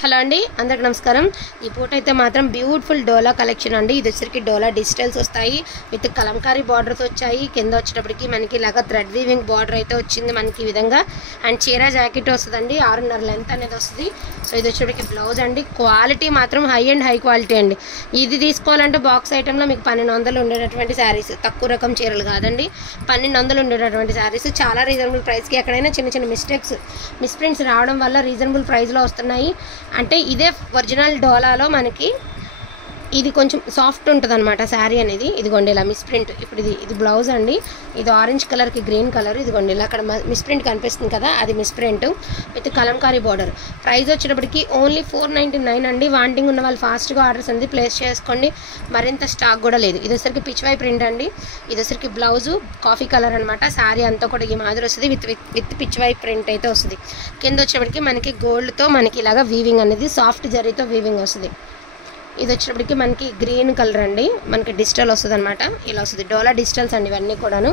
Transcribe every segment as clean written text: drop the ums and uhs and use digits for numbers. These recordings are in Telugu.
హలో అండి, అందరికి నమస్కారం. ఈ పూట అయితే మాత్రం బ్యూటిఫుల్ డోలా కలెక్షన్ అండి. ఇది వచ్చరికి డోలా డిజిటల్స్ వస్తాయి విత్ కలంకారీ బార్డర్స్ వచ్చాయి. కింద వచ్చేటప్పటికి మనకి ఇలాగా థ్రెడ్ వీవింగ్ బార్డర్ అయితే వచ్చింది మనకి ఈ విధంగా. అండ్ చీర జాకెట్ వస్తుందండి, 6.5 లెంత్ అనేది వస్తుంది. సో ఇది వచ్చేటప్పటికి బ్లౌజ్ అండి. క్వాలిటీ మాత్రం హై అండ్ హై క్వాలిటీ అండి. ఇది తీసుకోవాలంటే బాక్స్ ఐటెంలో మీకు 1200 ఉండేటటువంటి శారీస్, తక్కువ రకం చీరలు కాదండి, 1200 ఉండేటటువంటి శారీస్ చాలా రీజనబుల్ ప్రైస్కి. ఎక్కడైనా చిన్న చిన్న మిస్ప్రింట్స్ రావడం వల్ల రీజనబుల్ ప్రైస్లో వస్తున్నాయి. అంటే ఇదే ఒరిజినల్ డోలాలో మనకి ఇది కొంచెం సాఫ్ట్ ఉంటుంది అనమాట శారీ అనేది. ఇదిగోండి ఇలా మిస్ప్రింట్. ఇప్పుడు ఇది బ్లౌజ్ అండి. ఇది ఆరెంజ్ కలర్కి గ్రీన్ కలర్. ఇదిగోండి ఇలా అక్కడ మిస్ప్రింట్ కనిపిస్తుంది కదా, అది misprint with Kalamkari border. Price వచ్చేటప్పటికి ఓన్లీ 499 అండి. వాంటింగ్ ఉన్న వాళ్ళు ఫాస్ట్గా ఆర్డర్స్ అనేది ప్లేస్ చేసుకోండి, మరింత స్టాక్ కూడా లేదు. ఇది వచ్చరికి పిచ్వై ప్రింట్ అండి. ఇది వచ్చరికి బ్లౌజు కాఫీ కలర్ అనమాట. శారీ అంతా కూడా ఈ మాదిరి వస్తుంది విత్ పిచ్వై ప్రింట్ అయితే వస్తుంది. కింద వచ్చేటప్పటికి మనకి గోల్డ్తో మనకి ఇలాగా వీవింగ్ అనేది సాఫ్ట్ జరీతో వీవింగ్ వస్తుంది. ఇది వచ్చేటప్పటికి మనకి గ్రీన్ కలర్ అండి, మనకి డిజిటల్ వస్తుంది అనమాట. ఇలా వస్తుంది డోలా డిజిటల్స్ అండి ఇవన్నీ కూడాను.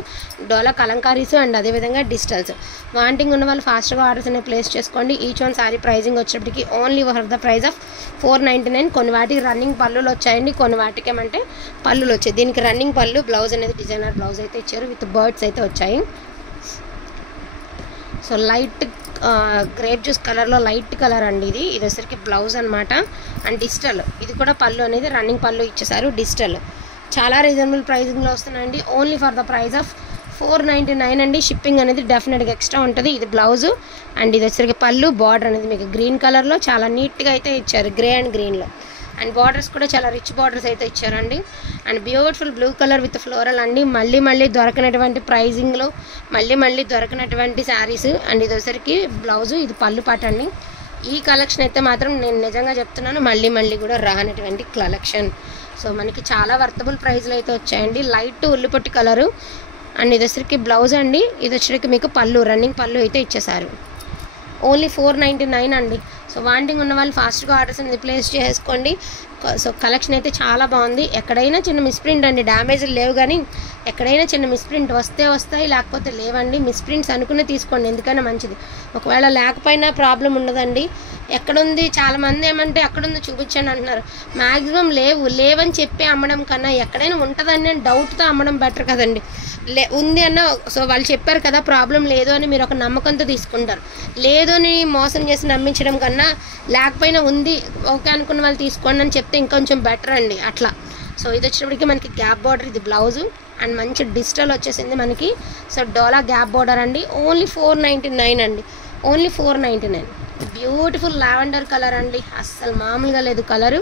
డోలా కలంకారీస్ అండ్ అదేవిధంగా డిజిటల్స్. వాంటింగ్ ఉన్న వాళ్ళు ఫాస్ట్గా ఆర్డర్స్ అనేవి ప్లేస్ చేసుకోండి. ఈచ్ వన్ సారీ ప్రైజింగ్ వచ్చేటప్పటికి only for the price of 499. కొన్ని వాటికి రన్నింగ్ పళ్ళులు వచ్చాయండి, కొన్ని వాటికి ఏమంటే పళ్ళులు వచ్చాయి. దీనికి రన్నింగ్ పళ్ళు, బ్లౌజ్ అనేది డిజైనర్ బ్లౌజ్ అయితే ఇచ్చారు విత్ బర్డ్స్ అయితే వచ్చాయి. సో లైట్ గ్రేప్ జ్యూస్ కలర్లో లైట్ కలర్ అండి ఇది. ఇది వచ్చరికి బ్లౌజ్ అనమాట. అండ్ డిజిటల్, ఇది కూడా పళ్ళు అనేది రన్నింగ్ పళ్ళు ఇచ్చేసారు డిజిటల్. చాలా రీజనబుల్ ప్రైజింగ్లో వస్తున్నాయండి. Only for the price of 499 అండి. షిప్పింగ్ అనేది డెఫినెట్గా ఎక్స్ట్రా ఉంటుంది. ఇది బ్లౌజు అండ్ ఇది వచ్చరికి పళ్ళు. బార్డర్ అనేది మీకు గ్రీన్ కలర్లో చాలా నీట్గా అయితే ఇచ్చారు, గ్రే అండ్ గ్రీన్లో. అండ్ బార్డర్స్ కూడా చాలా రిచ్ బార్డర్స్ అయితే ఇచ్చారండి. And beautiful blue colour with floral అండి. మళ్ళీ దొరకనటువంటి ప్రైజింగ్లో మళ్ళీ దొరకనటువంటి శారీస్. అండ్ ఇది వచ్చరికి బ్లౌజు, ఇది పళ్ళు పాట అండి. ఈ కలెక్షన్ అయితే మాత్రం నేను నిజంగా చెప్తున్నాను, మళ్ళీ కూడా రానటువంటి కలెక్షన్. సో మనకి చాలా వర్తబుల్ ప్రైస్లో అయితే వచ్చాయండి. Light ఉల్లిపొట్టి colour. అండ్ ఇది వచ్చరికి బ్లౌజ్ అండి. ఇది వచ్చరికి మీకు పళ్ళు, రన్నింగ్ పళ్ళు అయితే ఇచ్చేసారు. ఓన్లీ 499 అండి. సో వాంటింగ్ ఉన్న వాళ్ళు ఫాస్ట్గా ఆర్డర్స్ అనేది ప్లేస్ చేసుకోండి. సో కలెక్షన్ అయితే చాలా బాగుంది. ఎక్కడైనా చిన్న మిస్ప్రింట్ అండి, డ్యామేజ్లు లేవు, కానీ ఎక్కడైనా చిన్న మిస్ప్రింట్ వస్తాయి, లేకపోతే లేవండి. మిస్ప్రింట్స్ అనుకునే తీసుకోండి, ఎందుకైనా మంచిది. ఒకవేళ లేకపోయినా ప్రాబ్లం ఉండదండి. ఎక్కడుంది, చాలామంది ఏమంటే ఎక్కడుందో చూపించండి అంటున్నారు. మ్యాక్సిమం లేవని చెప్పి అమ్మడం కన్నా ఎక్కడైనా ఉంటుందని డౌట్తో అమ్మడం బెటర్ కదండి. ఉంది అన్న, సో వాళ్ళు చెప్పారు కదా ప్రాబ్లం లేదు అని మీరు ఒక నమ్మకంతో తీసుకుంటారు. లేదు అని మోసం చేసి నమ్మించడం కన్నా లేకపోయినా ఉంది ఓకే అనుకున్న వాళ్ళు తీసుకోండి అని చెప్తే ఇంకొంచెం బెటర్ అండి అట్లా. సో ఇది వచ్చేటప్పటికి మనకి గ్యాప్ బార్డర్, ఇది బ్లౌజు అండ్ మంచి డిజిటల్ వచ్చేసింది మనకి. సో డోలా గ్యాప్ బార్డర్ అండి. ఓన్లీ 499 అండి. ఓన్లీ 499. బ్యూటిఫుల్ లావెండర్ కలర్ అండి, అస్సలు మామూలుగా లేదు కలరు.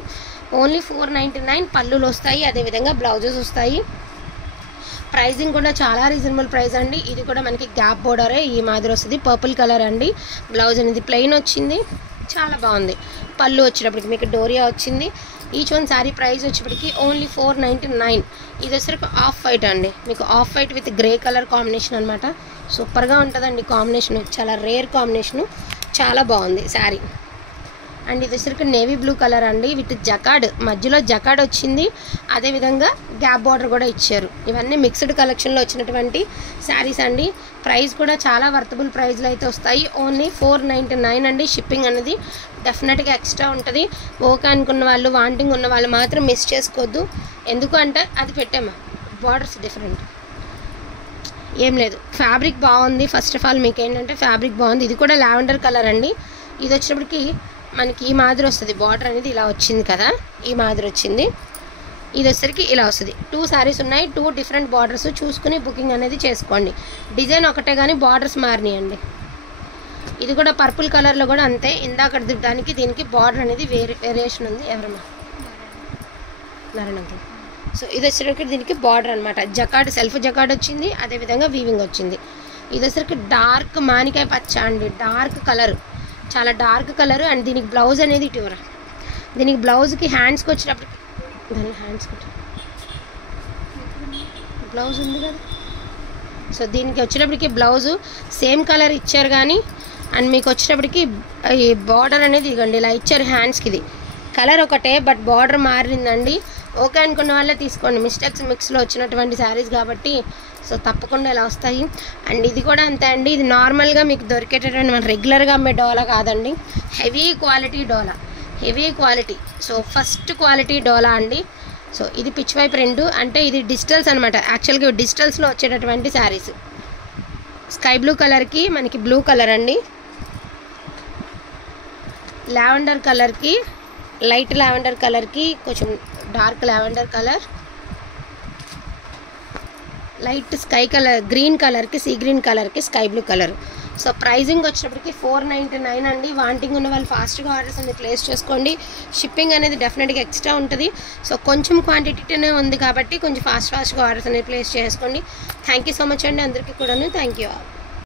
ఓన్లీ 499. పళ్ళులు వస్తాయి, అదేవిధంగా బ్లౌజెస్ వస్తాయి. ప్రైజింగ్ కూడా చాలా రీజనబుల్ ప్రైస్ అండి. ఇది కూడా మనకి గ్యాప్ బోర్డరే ఈ మాదిరి వస్తుంది, పర్పుల్ కలర్ అండి. బ్లౌజ్ అనేది ప్లెయిన్ వచ్చింది, చాలా బాగుంది. పళ్ళు వచ్చేటప్పటికి మీకు డోరియా వచ్చింది. ఈచ్ వన్ శారీ ప్రైస్ వచ్చేటప్పటికి ఓన్లీ 499. ఇది వచ్చరికి ఆఫ్ వైట్ అండి, మీకు off white with grey colour combination అనమాట. సూపర్గా ఉంటుందండి కాంబినేషను, చాలా రేర్ కాంబినేషను, చాలా బాగుంది శారీ. అండ్ ఇది వచ్చరికి నేవీ బ్లూ కలర్ అండి విత్ జకాడ్, మధ్యలో జకాడ్ వచ్చింది, అదేవిధంగా గ్యాప్ బార్డర్ కూడా ఇచ్చారు. ఇవన్నీ మిక్స్డ్ కలెక్షన్లో వచ్చినటువంటి శారీస్ అండి. ప్రైస్ కూడా చాలా వర్తబుల్ ప్రైస్లో అయితే వస్తాయి. ఓన్లీ 499 అండి. షిప్పింగ్ అనేది డెఫినెట్గా ఎక్స్ట్రా ఉంటుంది. ఓకే అనుకున్న వాళ్ళు, వాంటింగ్ ఉన్న వాళ్ళు మాత్రం మిస్ చేసుకోవద్దు. ఎందుకు అంటే అది పెట్టామా బార్డర్స్ డిఫరెంట్ ఏం లేదు, ఫ్యాబ్రిక్ బాగుంది. ఫస్ట్ ఆఫ్ ఆల్ మీకు ఏంటంటే ఫ్యాబ్రిక్ బాగుంది. ఇది కూడా లావెండర్ కలర్ అండి. ఇది వచ్చేటప్పటికి మనకి ఈ మాదిరి వస్తుంది, బార్డర్ అనేది ఇలా వచ్చింది కదా, ఈ మాదిరి వచ్చింది. ఇది వచ్చరికి ఇలా వస్తుంది. 2 శారీస్ ఉన్నాయి, 2 డిఫరెంట్ బార్డర్స్. చూసుకుని బుకింగ్ అనేది చేసుకోండి. డిజైన్ ఒకటే కానీ బార్డర్స్ మారినాయండి. ఇది కూడా పర్పుల్ కలర్లో కూడా అంతే. ఇందాక దానికి దీనికి బార్డర్ అనేది వేరియేషన్ ఉంది. ఎవరమ్మా నారాయణకి. సో ఇది వచ్చరికి దీనికి బార్డర్ అనమాట. జకాడ్, సెల్ఫ్ జకాడ్ వచ్చింది, అదేవిధంగా వీవింగ్ వచ్చింది. ఇది వచ్చరికి డార్క్ మానికాయ పచ్చ అండి, డార్క్ కలర్, చాలా డార్క్ కలర్. అండ్ దీనికి బ్లౌజ్ అనేది ఇటువరా, దీనికి బ్లౌజ్కి హ్యాండ్స్కి వచ్చేటప్పుడు దాని హ్యాండ్స్కి బ్లౌజ్ ఉంది కదా. సో దీనికి వచ్చేటప్పటికి బ్లౌజు సేమ్ కలర్ ఇచ్చారు కానీ, అండ్ మీకు వచ్చేటప్పటికి ఈ బార్డర్ అనేది ఇదిగోండి ఇలా ఇచ్చారు. హ్యాండ్స్కి ఇది కలర్ ఒకటే బట్ బార్డర్ మారిందండి. ఓకే అనుకున్న వాళ్ళే తీసుకోండి. మిస్టేక్స్ మిక్స్లో వచ్చినటువంటి శారీస్ కాబట్టి సో తప్పకుండా ఇలా వస్తాయి. అండ్ ఇది కూడా అంతే అండి. ఇది నార్మల్గా మీకు దొరికేటటువంటి మన రెగ్యులర్గా అమ్మే డోలా కాదండి, హెవీ క్వాలిటీ డోలా. Heavy quality. So first quality డోలా అండి. సో ఇది పిచ్ వై ప్రింట్, అంటే ఇది డిజిటల్స్ అనమాట. యాక్చువల్గా డిజిటల్స్లో వచ్చేటటువంటి శారీస్. స్కై బ్లూ కలర్కి మనకి బ్లూ కలర్ అండి, లావెండర్ కలర్కి, లైట్ లావెండర్ కలర్కి కొంచెం dark lavender colour, light sky colour, green కలర్కి సీ గ్రీన్ కలర్కి sky blue colour. So pricing వచ్చేటప్పటికి 499 అండి. వాంటింగ్ ఉన్న వాళ్ళు ఫాస్ట్గా ఆర్డర్స్ అనేది ప్లేస్ చేసుకోండి. షిప్పింగ్ అనేది డెఫినెట్గా ఎక్స్ట్రా ఉంటుంది. సో కొంచెం క్వాంటిటీనే ఉంది కాబట్టి కొంచెం ఫాస్ట్గా ఆర్డర్స్ అనేది ప్లేస్ చేసుకోండి. థ్యాంక్ యూ సో మచ్ అండి అందరికీ కూడాను. Thank you all.